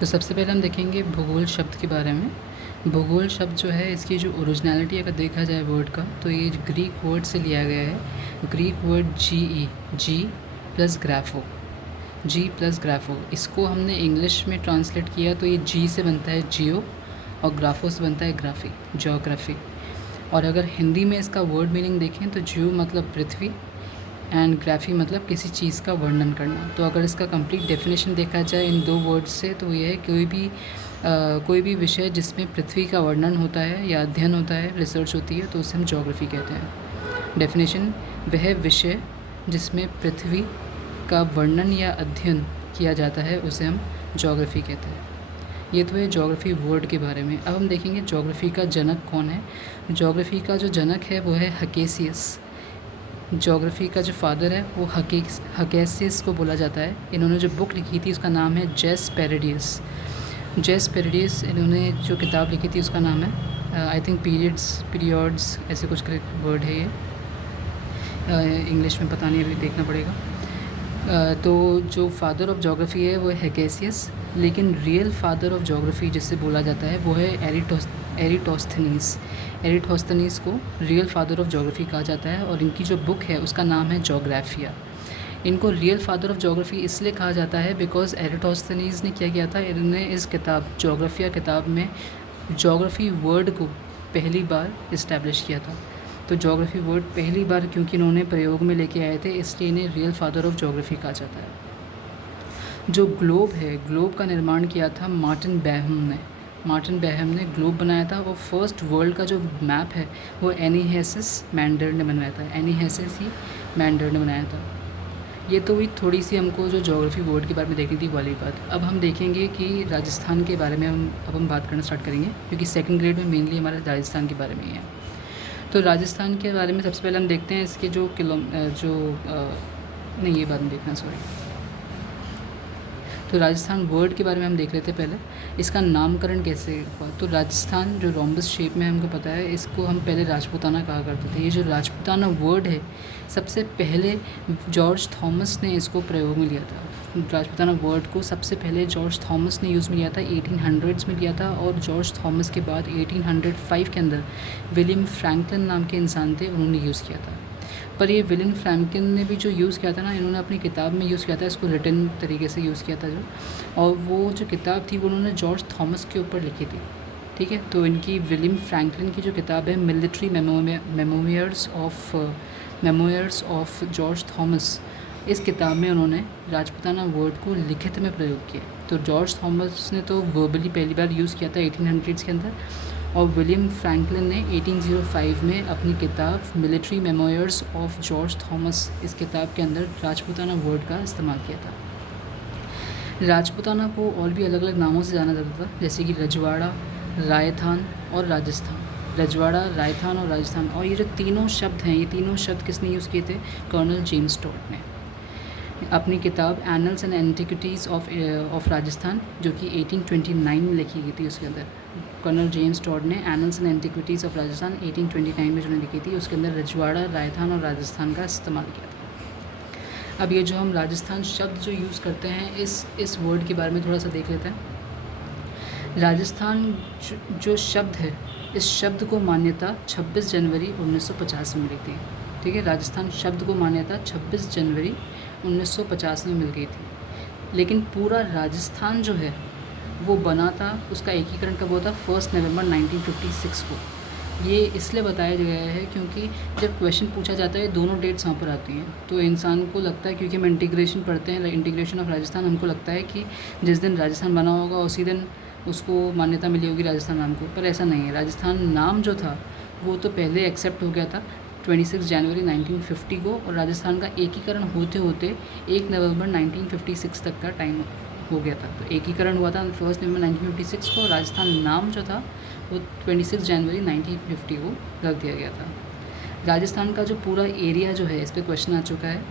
तो सबसे पहले हम देखेंगे भूगोल शब्द के बारे में। भूगोल शब्द जो है इसकी जो ओरिजिनलिटी अगर देखा जाए वर्ड का तो ये ग्रीक वर्ड से लिया गया है। ग्रीक वर्ड जी प्लस ग्राफो, जी प्लस ग्राफो, इसको हमने इंग्लिश में ट्रांसलेट किया तो ये जी से बनता है जियो और ग्राफो से बनता है ग्राफी, ज्योग्राफी। और अगर हिंदी में इसका वर्ड मीनिंग देखें तो जियो मतलब पृथ्वी एंड ग्राफी मतलब किसी चीज़ का वर्णन करना। तो अगर इसका कंप्लीट डेफिनेशन देखा जाए इन दो वर्ड से तो ये है कोई भी विषय जिसमें पृथ्वी का वर्णन होता है या अध्ययन होता है, रिसर्च होती है, तो उसे हम ज्योग्राफी कहते हैं। डेफिनेशन, वह विषय जिसमें पृथ्वी का वर्णन या अध्ययन किया जाता है उसे हम ज्योग्राफी कहते हैं। ये तो है ज्योग्राफी वर्ड के बारे में। अब हम देखेंगे ज्योग्राफी का जनक कौन है। ज्योग्राफी का जो जनक है वो है हकेसियस। ज्योग्राफी का जो फादर है वो हकेसियस को बोला जाता है। इन्होंने जो बुक लिखी थी उसका नाम है जेस पेरिडियस। जेस पेरिडियस इन्होंने जो किताब लिखी थी उसका नाम है आई थिंक पीरियड्स ऐसे कुछ वर्ड है ये, इंग्लिश में पता नहीं, अभी देखना पड़ेगा। तो जो फादर ऑफ ज्योग्राफी है वो है हेकेसियस, लेकिन रियल फादर ऑफ ज्योग्राफी जिससे बोला जाता है वो है एरिटोस्थनीस। एरिटोस्थनीस को रियल फादर ऑफ ज्योग्राफी कहा जाता है और इनकी जो बुक है उसका नाम है ज्योग्राफिया। इनको रियल फादर ऑफ ज्योग्राफी इसलिए कहा जाता है बिकॉज एरिटोस्थनीस ने क्या किया था, इन्होंने इस किताब ज्योग्राफिया किताब में ज्योग्राफी वर्ड को पहली बार इस्टेब्लिश किया था। तो ज्योग्राफी वर्ड पहली बार क्योंकि इन्होंने प्रयोग में लेके आए थे इसलिए इन्हें रियल फादर ऑफ ज्योग्राफी कहा जाता है। जो ग्लोब है, ग्लोब का निर्माण किया था मार्टिन बेहम ने। मार्टिन बेहम ने ग्लोब बनाया था और फर्स्ट वर्ल्ड का जो मैप है वो एनीहेसिस मैंडर ने बनाया था। एनीहेसिस ही मैंडर ने बनाया था। ये तो हुई थोड़ी सी हमको जो ज्योग्राफी वर्ड के बारे में देखनी थी वाली बात। अब हम देखेंगे कि राजस्थान के बारे में हम बात करना स्टार्ट करेंगे क्योंकि सेकंड ग्रेड में मेनली हमारा राजस्थान के बारे में ही है। तो राजस्थान के बारे में सबसे पहले हम देखते हैं इसके नहीं, ये बात में देखना, सॉरी। तो राजस्थान वर्ड के बारे में हम देख लेते हैं पहले। इसका नामकरण कैसे हुआ। तो राजस्थान जो रोम्बस शेप में हमको पता है, इसको हम पहले राजपूताना कहा करते थे। ये जो राजपूताना वर्ड है सबसे पहले जॉर्ज थॉमस ने इसको प्रयोग में लिया था। राजपूताना वर्ड को सबसे पहले जॉर्ज थॉमस ने यूज़ में लिया था, 1800s में लिया था। और जॉर्ज थॉमस के बाद 1805 के अंदर विलियम फ्रैंकलिन नाम के इंसान थे, उन्होंने यूज़ किया था। पर ये विलियम फ्रैंकलिन ने भी जो यूज़ किया था ना, इन्होंने अपनी किताब में यूज़ किया था, इसको रिटन तरीके से यूज़ किया था जो, और वो जो किताब थी वो उन्होंने जॉर्ज थॉमस के ऊपर लिखी थी। ठीक है, तो इनकी विलियम फ्रैंकलिन की जो किताब है military memoirs of George Thomas, इस किताब में उन्होंने राजपूताना वर्ड को लिखित में प्रयोग किया। तो जॉर्ज थॉमस ने तो वर्बली पहली बार यूज़ किया था 1800s के अंदर, और विलियम फ्रैंकलिन ने 1805 में अपनी किताब military memoirs of George Thomas, इस किताब के अंदर राजपूताना वर्ड का इस्तेमाल किया था। राजपूताना को और भी अलग अलग नामों से जाना जाता था, जैसे कि रजवाड़ा, रायथान और राजस्थान। रजवाड़ा, रायथान और राजस्थान, और ये जो तीनों शब्द हैं, ये तीनों शब्द किसने यूज़ किए थे, कर्नल जेम्स टॉड ने अपनी किताब annuls and antiquities of Rajasthan, जो कि 1829 में लिखी गई थी। उसके अंदर कर्नल जेम्स टॉड ने annuls and antiquities of Rajasthan 1829 में जो लिखी थी, उसके अंदर रजवाड़ा, रायथान और राजस्थान का इस्तेमाल किया था। अब ये जो हम राजस्थान शब्द जो यूज़ करते हैं, इस वर्ड के बारे में थोड़ा सा देख लेते हैं। राजस्थान जो शब्द है, इस शब्द को मान्यता 26 जनवरी 1950 में मिली थी। ठीक है, राजस्थान शब्द को मान्यता 26 जनवरी 1950 में मिल गई थी। लेकिन पूरा राजस्थान जो है वो बना था, उसका एकीकरण कब हुआ था, 1 नवंबर 1956 को। ये इसलिए बताया गया है क्योंकि जब क्वेश्चन पूछा जाता है दोनों डेट्स यहाँ पर आती हैं, तो इंसान को लगता है, क्योंकि हम इंटीग्रेशन पढ़ते हैं, इंटीग्रेशन ऑफ राजस्थान, हमको लगता है कि जिस दिन राजस्थान बना होगा उसी दिन उसको मान्यता मिली होगी राजस्थान नाम को, पर ऐसा नहीं है। राजस्थान नाम जो था वो तो पहले एक्सेप्ट हो गया था 26 जनवरी 1950 को, और राजस्थान का एकीकरण होते होते 1 नवंबर 1956 तक का टाइम हो गया था। तो एकीकरण हुआ था 1 नवंबर 1956 को, राजस्थान नाम जो था वो 26 जनवरी 1950 को रख दिया गया था। राजस्थान का जो पूरा एरिया जो है, इस पर क्वेश्चन आ चुका है,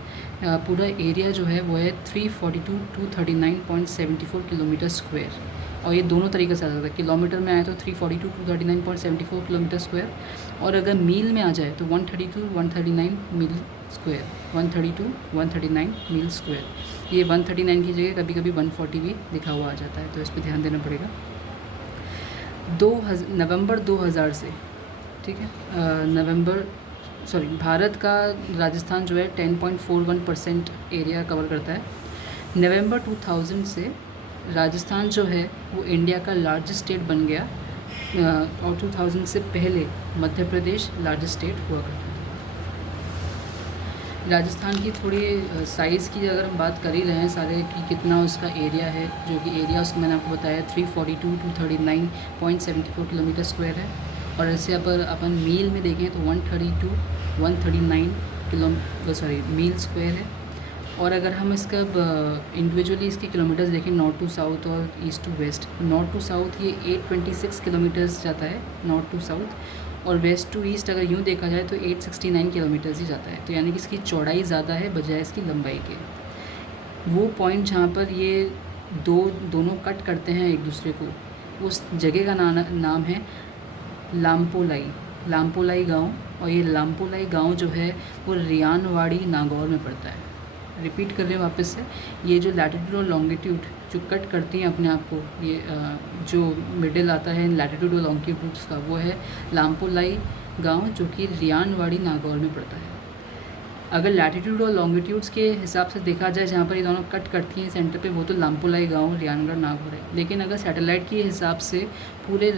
पूरा एरिया जो है वो है 342,239.74 किलोमीटर स्क्वायर, और ये दोनों तरीके से आ सकता है। किलोमीटर में आए तो 342,239.74 किलोमीटर स्क्वायर, और अगर मील में आ जाए तो 132,139 मील स्क्वायर, 132,139 मील स्क्वायर। ये 139 की जगह कभी कभी 140 भी लिखा हुआ आ जाता है, तो इस पर ध्यान देना पड़ेगा। नवंबर 2000 से, ठीक है, भारत का राजस्थान जो है 10.41% एरिया कवर करता है। नवंबर 2000 से राजस्थान जो है वो इंडिया का लार्जेस्ट स्टेट बन गया, और 2000 से पहले मध्य प्रदेश लार्जेस्ट स्टेट हुआ करता था। राजस्थान की थोड़ी साइज़ की अगर हम बात कर ही रहे हैं सारे कि कितना उसका एरिया है, जो कि एरिया उसको मैंने आपको बताया 342 to 39.74 किलोमीटर स्क्वायर है। और ऐसे अपन मील में देखें तो 132 139 मील स्क्वायर है। और अगर हम इसका इंडिविजुअली इसके किलोमीटर्स देखें, नॉर्थ टू साउथ और east to west, north to south ये 826 किलोमीटर्स जाता है नॉर्थ टू साउथ, और वेस्ट टू ईस्ट अगर यूँ देखा जाए तो 869 किलोमीटर्स ही जाता है। तो यानी कि इसकी चौड़ाई ज़्यादा है बजाय इसकी लंबाई के। वो पॉइंट जहाँ पर ये दोनों कट करते हैं एक दूसरे को, उस जगह का नाम है लामपोलाई गांव। और ये लामपोलाई गांव जो है वो रियानवाड़ी नागौर में पड़ता है। रिपीट कर रहे हैं वापस से, ये जो लैटिट्यूड और लॉन्गिट्यूड जो कट करती हैं अपने आप को, ये जो मिडिल आता है लैटिट्यूड और लॉन्गिट्यूड्स का, वो है लामपोलाई गांव जो कि रियानवाड़ी नागौर में पड़ता है। अगर लैटिट्यूड और लॉन्गिट्यूड्स के हिसाब से देखा जाए जहाँ पर ये दोनों कट करती हैं सेंटर पे, वो तो लामपोलाई गांव रियानगढ़ नागौर है। लेकिन अगर सैटेलाइट के हिसाब से पूरे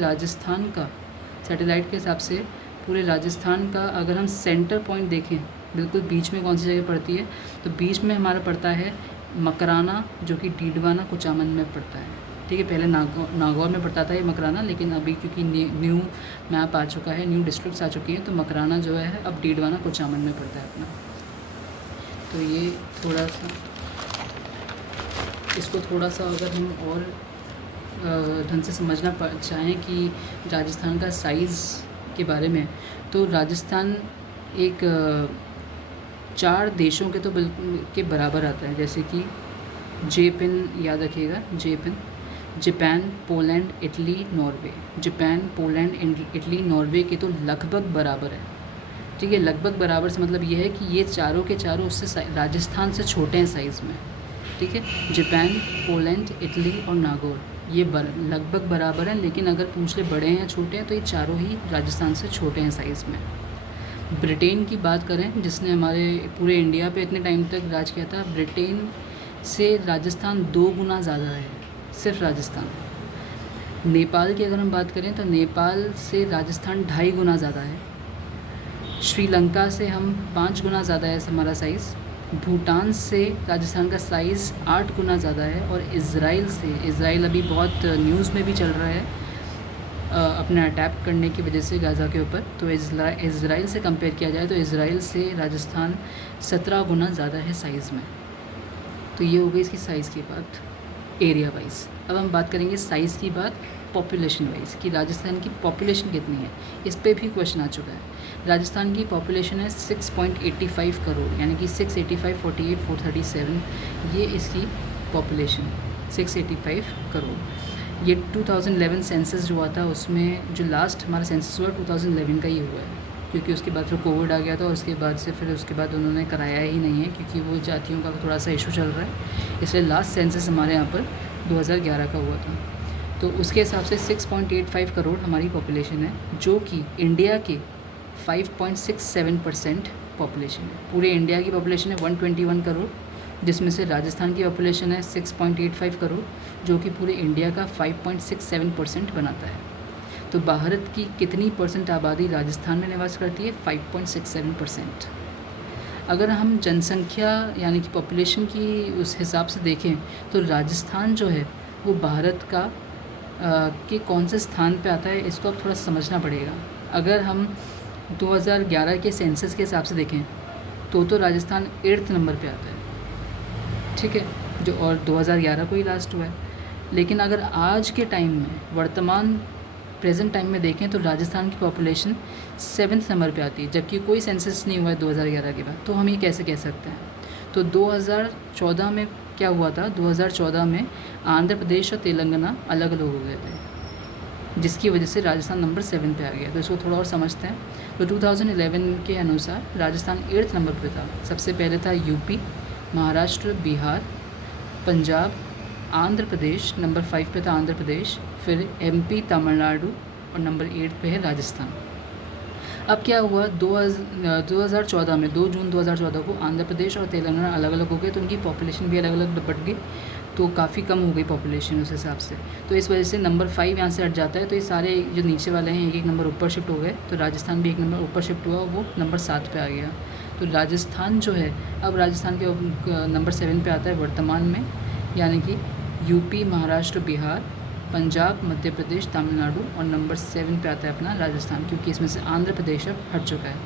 राजस्थान का अगर हम सेंटर पॉइंट देखें, बिल्कुल बीच में कौन सी जगह पड़ती है, तो बीच में हमारा पड़ता है मकराना, जो कि डीडवाना कुचामन में पड़ता है। ठीक है, पहले नागौर में पड़ता था ये मकराना, लेकिन अभी क्योंकि न्यू मैप आ चुका है, न्यू डिस्ट्रिक्ट्स आ चुकी हैं, तो मकराना जो है अब डीडवाना कुचामन में पड़ता है अपना। तो ये थोड़ा सा इसको थोड़ा सा अगर हम और ढंग से समझना चाहें कि राजस्थान का साइज़ के बारे में, तो राजस्थान एक 4 देशों के तो बिल्कुल के बराबर आता है, जैसे कि जेपिन, याद रखिएगा Japan, Japan, Poland, Italy, Norway. Japan, Poland, Italy, Norway के तो लगभग बराबर है। ठीक है, लगभग बराबर से मतलब ये है कि ये चारों के चारों उससे राजस्थान से छोटे हैं साइज़ में। ठीक है, जापान, पोलैंड, इटली और नागौर ये लगभग बराबर हैं, लेकिन अगर पूछ ले बड़े हैं या छोटे हैं, तो ये चारों ही राजस्थान से छोटे हैं साइज़ में। ब्रिटेन की बात करें, जिसने हमारे पूरे इंडिया पे इतने टाइम तक राज किया था, ब्रिटेन से राजस्थान 2 गुना ज़्यादा है, सिर्फ राजस्थान। नेपाल की अगर हम बात करें तो नेपाल से राजस्थान 2.5 गुना ज़्यादा है। श्रीलंका से हम 5 गुना ज़्यादा है हमारा साइज़। भूटान से राजस्थान का साइज़ 8 गुना ज़्यादा है। और इज़राइल अभी बहुत न्यूज़ में भी चल रहा है अपने अटैक करने की वजह से गाज़ा के ऊपर। तो इज़राइल से कंपेयर किया जाए तो इज़राइल से राजस्थान 17 गुना ज़्यादा है साइज़ में। तो ये हो गई इसकी साइज़ की बात एरिया वाइज। अब हम बात करेंगे साइज़ की बात पॉपुलेशन वाइज कि राजस्थान की पॉपुलेशन कितनी है। इस पे भी क्वेश्चन आ चुका है। राजस्थान की पॉपुलेशन है 6.85 करोड़, यानी कि 685, 48, 437 ये इसकी पॉपुलेशन 685 करोड़। ये 2011 सेंसस जो हुआ था उसमें जो लास्ट हमारा सेंसस हुआ 2011 का ही हुआ है, क्योंकि उसके बाद फिर कोविड आ गया था और उसके बाद उन्होंने कराया ही नहीं है, क्योंकि वो जातियों का थोड़ा सा इशू चल रहा है, इसलिए लास्ट सेंसस हमारे यहाँ पर 2011 का हुआ था। तो उसके हिसाब से 6.85 करोड़ हमारी पॉपुलेशन है, जो कि इंडिया के 5.67% पॉपुलेशन है। पूरे इंडिया की पॉपुलेशन है 121 करोड़, जिसमें से राजस्थान की पॉपुलेशन है 6.85 करोड़, जो कि पूरे इंडिया का 5.67% बनाता है। तो भारत की कितनी परसेंट आबादी राजस्थान में निवास करती है? 5.67%। अगर हम जनसंख्या यानी कि पॉपुलेशन की उस हिसाब से देखें तो राजस्थान जो है वो भारत का के कौन से स्थान पे आता है, इसको अब थोड़ा समझना पड़ेगा। अगर हम 2011 के सेंसस के हिसाब से देखें तो राजस्थान 8th नंबर पे आता है, ठीक है, जो और 2011 को ही लास्ट हुआ है। लेकिन अगर आज के टाइम में वर्तमान प्रेजेंट टाइम में देखें तो राजस्थान की पॉपुलेशन 7th नंबर पे आती है, जबकि कोई सेंसस नहीं हुआ है 2011 के बाद। तो हम ये कैसे कह सकते हैं? तो 2014 में क्या हुआ था? 2014 में आंध्र प्रदेश और तेलंगाना अलग अलग हो गए थे, जिसकी वजह से राजस्थान नंबर 7 पे आ गया। तो इसको थोड़ा और समझते हैं। तो 2011 के अनुसार राजस्थान 8th नंबर पे था। सबसे पहले था यूपी, महाराष्ट्र, बिहार, पंजाब, आंध्र प्रदेश, नंबर 5 पे था आंध्र प्रदेश, फिर MP, तमिलनाडु और नंबर 8 पे है राजस्थान। अब क्या हुआ, 2014 में 2 जून 2014 को आंध्र प्रदेश और तेलंगाना अलग अलग हो गए, तो उनकी पॉपुलेशन भी अलग अलग बढ़ गई, तो काफ़ी कम हो गई पॉपुलेशन उस हिसाब से। तो इस वजह से नंबर 5 यहाँ से हट जाता है, तो ये सारे जो नीचे वाले हैं एक एक नंबर ऊपर शिफ्ट हो गए। तो राजस्थान भी एक नंबर ऊपर शिफ्ट हुआ, वो नंबर 7 पे आ गया। तो राजस्थान जो है, अब राजस्थान के नंबर 7 पे आता है वर्तमान में, यानी कि यूपी, महाराष्ट्र, बिहार, पंजाब, मध्य प्रदेश, तमिलनाडु और नंबर 7 पे आता है अपना राजस्थान, क्योंकि इसमें से आंध्र प्रदेश अब हट चुका है।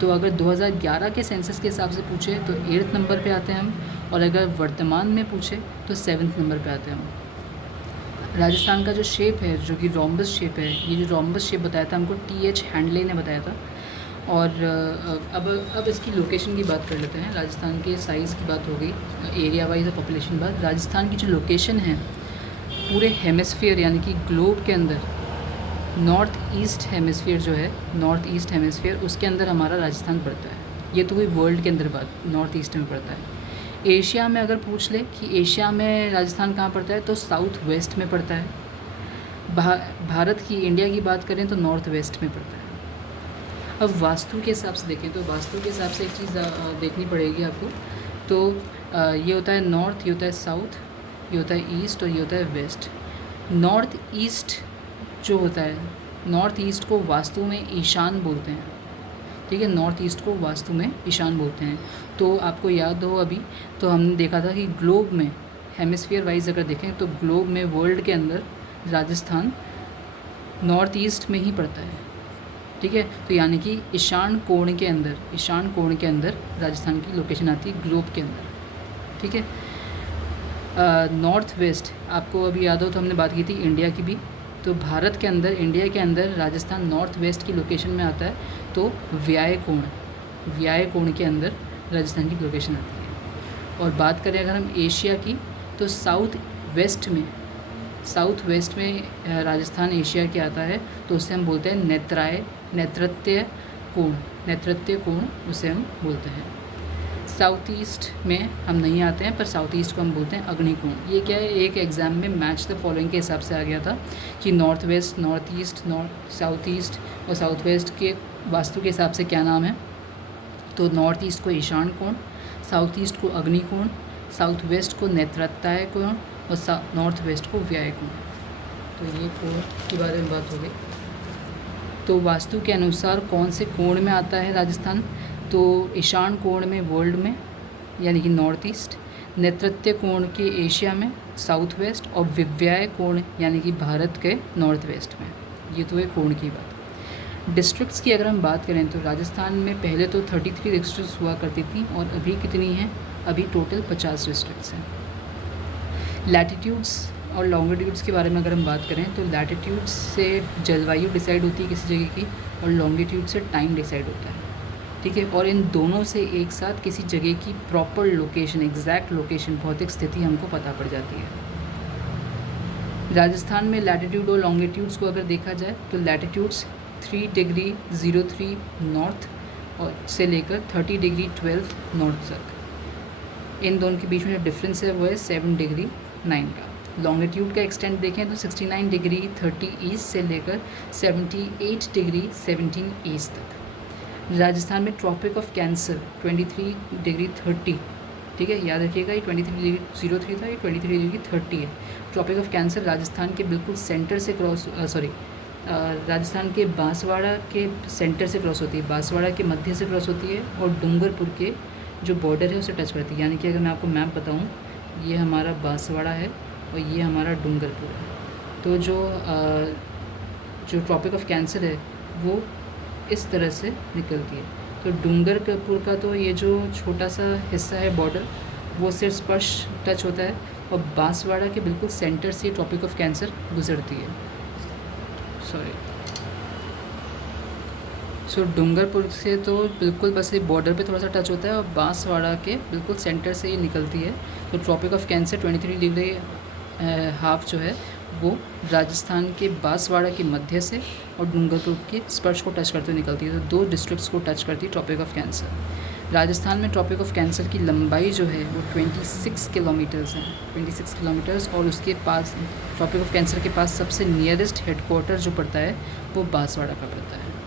तो अगर 2011 के सेंसस के हिसाब से पूछे तो 8th नंबर पे आते हैं हम, और अगर वर्तमान में पूछे तो 7th नंबर पे आते हैं हम। राजस्थान का जो शेप है, जो कि रोम्बस शेप है, ये जो रोम्बस शेप बताया था हमको TH हैंडले ने बताया था। और अब इसकी लोकेशन की बात कर लेते हैं। राजस्थान के साइज़ की बात हो गई, एरिया वाइज और पॉपुलेशन बात। राजस्थान की जो लोकेशन है पूरे हेमिस्फीयर यानी कि ग्लोब के अंदर, नॉर्थ ईस्ट हेमिस्फीयर जो है, नॉर्थ ईस्ट हेमिस्फीयर, उसके अंदर हमारा राजस्थान पड़ता है। ये तो हुई वर्ल्ड के अंदर बात, नॉर्थ ईस्ट में पड़ता है। एशिया में अगर पूछ ले कि एशिया में राजस्थान कहाँ पड़ता है, तो साउथ वेस्ट में पड़ता है। भारत की, इंडिया की बात करें तो नॉर्थ वेस्ट में पड़ता है। अब वास्तु के हिसाब से देखें तो वास्तु के हिसाब से एक चीज़ देखनी पड़ेगी आपको। तो ये होता है नॉर्थ, ये होता है साउथ, ये होता है ईस्ट और ये होता है वेस्ट। नॉर्थ ईस्ट जो होता है, नॉर्थ ईस्ट को वास्तु में ईशान बोलते हैं, ठीक है। नॉर्थ ईस्ट को वास्तु में ईशान बोलते हैं। तो आपको याद हो अभी, तो हमने देखा था कि ग्लोब में, हेमिस्फीयर वाइज अगर देखें तो ग्लोब में, वर्ल्ड के अंदर राजस्थान नॉर्थ ईस्ट में ही पड़ता है, ठीक है। तो यानी कि ईशान कोण के अंदर, ईशान कोण के अंदर राजस्थान की लोकेशन आती है ग्लोब के अंदर, ठीक है। नॉर्थ वेस्ट आपको अभी याद हो तो हमने बात की थी इंडिया की भी। तो भारत के अंदर, इंडिया के अंदर राजस्थान नॉर्थ वेस्ट की लोकेशन में आता है, तो व्याय कोण के अंदर राजस्थान की लोकेशन आती है। और बात करें अगर हम एशिया की, तो साउथ वेस्ट में राजस्थान एशिया के आता है, तो उसे हम बोलते हैं नैत्रत्य कोण उसे हम बोलते हैं। साउथ ईस्ट में हम नहीं आते हैं, पर साउथ ईस्ट को हम बोलते हैं अग्निकोण। ये क्या है, एक एग्ज़ाम में मैच द फॉलोइंग के हिसाब से आ गया था कि north west, north east, south east और साउथ वेस्ट के वास्तु के हिसाब से क्या नाम है। तो नॉर्थ ईस्ट को ईशान कोण, साउथ ईस्ट को अग्निकोण, साउथ वेस्ट को नैत्रत्य कोण और नॉर्थ वेस्ट को व्याय कोण। तो ये कोण के बारे में बात हो गई। तो वास्तु के अनुसार कौन से कोण में आता है राजस्थान, तो ईशान कोण में वर्ल्ड में यानी कि नॉर्थ ईस्ट, नैत्रत्य कोण के एशिया में साउथ वेस्ट, और विव्याय कोण यानी कि भारत के नॉर्थ वेस्ट में। ये तो है कोण की बात। डिस्ट्रिक्ट्स की अगर हम बात करें तो राजस्थान में पहले तो 33 डिस्ट्रिक्ट्स हुआ करती थी, और अभी कितनी हैं, अभी टोटल 50 डिस्ट्रिक्ट्स हैं। लैटिट्यूड्स और लॉन्गिट्यूड्स के बारे में अगर हम बात करें तो लैटिट्यूड्स से जलवायु डिसाइड होती है किसी जगह की, और लॉन्गिट्यूड से टाइम डिसाइड होता है, ठीक है। और इन दोनों से एक साथ किसी जगह की प्रॉपर लोकेशन, एग्जैक्ट लोकेशन, भौतिक स्थिति हमको पता पड़ जाती है। राजस्थान में लैटिट्यूड और लॉन्गिट्यूड्स को अगर देखा जाए तो लैटिट्यूड्स 3 डिग्री 03 नॉर्थ और से लेकर 30 डिग्री 12 नॉर्थ तक, इन दोनों के बीच में जो डिफरेंस है वो है 7 डिग्री 9 का। लॉन्गिट्यूड का एक्सटेंट देखें तो 69 डिग्री 30 ईस्ट से लेकर 78 डिग्री 17 ईस्ट तक। राजस्थान में ट्रॉपिक ऑफ कैंसर 23 डिग्री 30, ठीक है, याद रखिएगा, ये 23 डिग्री 03 था, ये 23 डिग्री 30 है। ट्रॉपिक ऑफ कैंसर राजस्थान के बिल्कुल सेंटर से राजस्थान के बांसवाड़ा के सेंटर से क्रॉस होती है, बांसवाड़ा के मध्य से क्रॉस होती है, और डूंगरपुर के जो बॉर्डर है उसे टच करती है। यानी कि अगर मैं आपको मैप बताऊँ, ये हमारा बांसवाड़ा है और ये हमारा डूंगरपुर है। तो जो ट्रॉपिक ऑफ कैंसर है वो इस तरह से निकलती है। तो डूंगरपुर का तो ये जो छोटा सा हिस्सा है बॉर्डर, वो सिर्फ स्पर्श टच होता है, और बांसवाड़ा के बिल्कुल सेंटर से ट्रॉपिक ऑफ कैंसर गुजरती है। सो डूंगरपुर से तो बिल्कुल बस ये बॉर्डर पे थोड़ा सा टच होता है, और बांसवाड़ा के बिल्कुल सेंटर से ये निकलती है। तो tropic of cancer 23 degree half जो है वो राजस्थान के बांसवाड़ा के मध्य से और डूंगरपुर के स्पर्श को टच करते हुए निकलती है। तो 2 डिस्ट्रिक्ट्स को टच करती है ट्रॉपिक ऑफ कैंसर। राजस्थान में ट्रॉपिक ऑफ कैंसर की लंबाई जो है वो 26 किलोमीटर्स है, 26 किलोमीटर्स। और उसके पास ट्रॉपिक ऑफ कैंसर के पास सबसे नियरेस्ट हेडक्वार्टर जो पड़ता है वो बांसवाड़ा का पड़ता है।